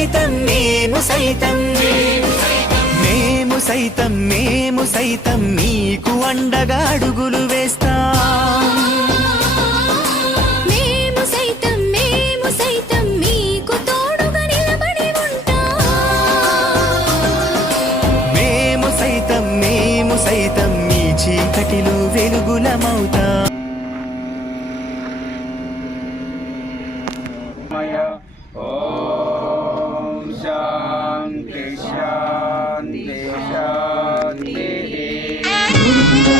సైతం మేము సైతం. మేము సైతం మేము సైతం నీకు అండగా అడుగులు వేస్తాం. మేము సైతం మేము సైతం మీకు తోడుగా నిలబడి ఉంటాం. మేము సైతం మేము సైతం మీ చీకటిలో వెలుగులమవుతాం. మయ Amen.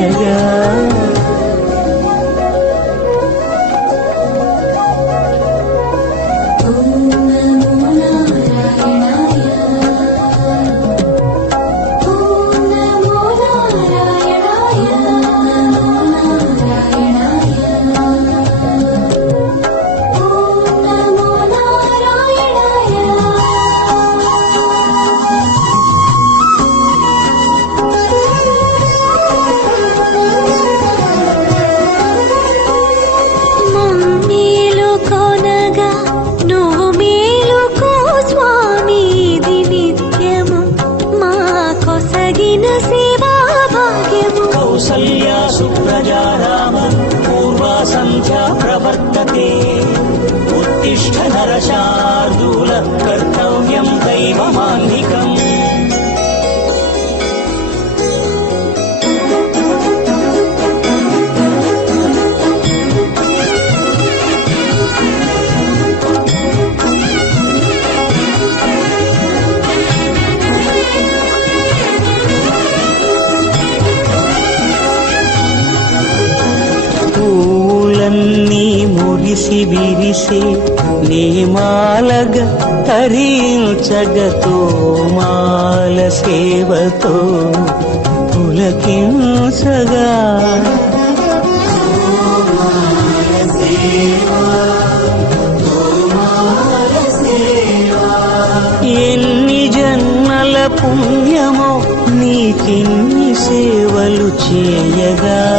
కౌసల్యా సుప్రజా రామ పూర్వా సంధ్యా ప్రవర్తతే విరిసి నీమాలగ తరించగతో మాల సేవతో పులకించగా. ఎన్ని జన్మల పుణ్యమో నీకిన్ని సేవలు చేయగా.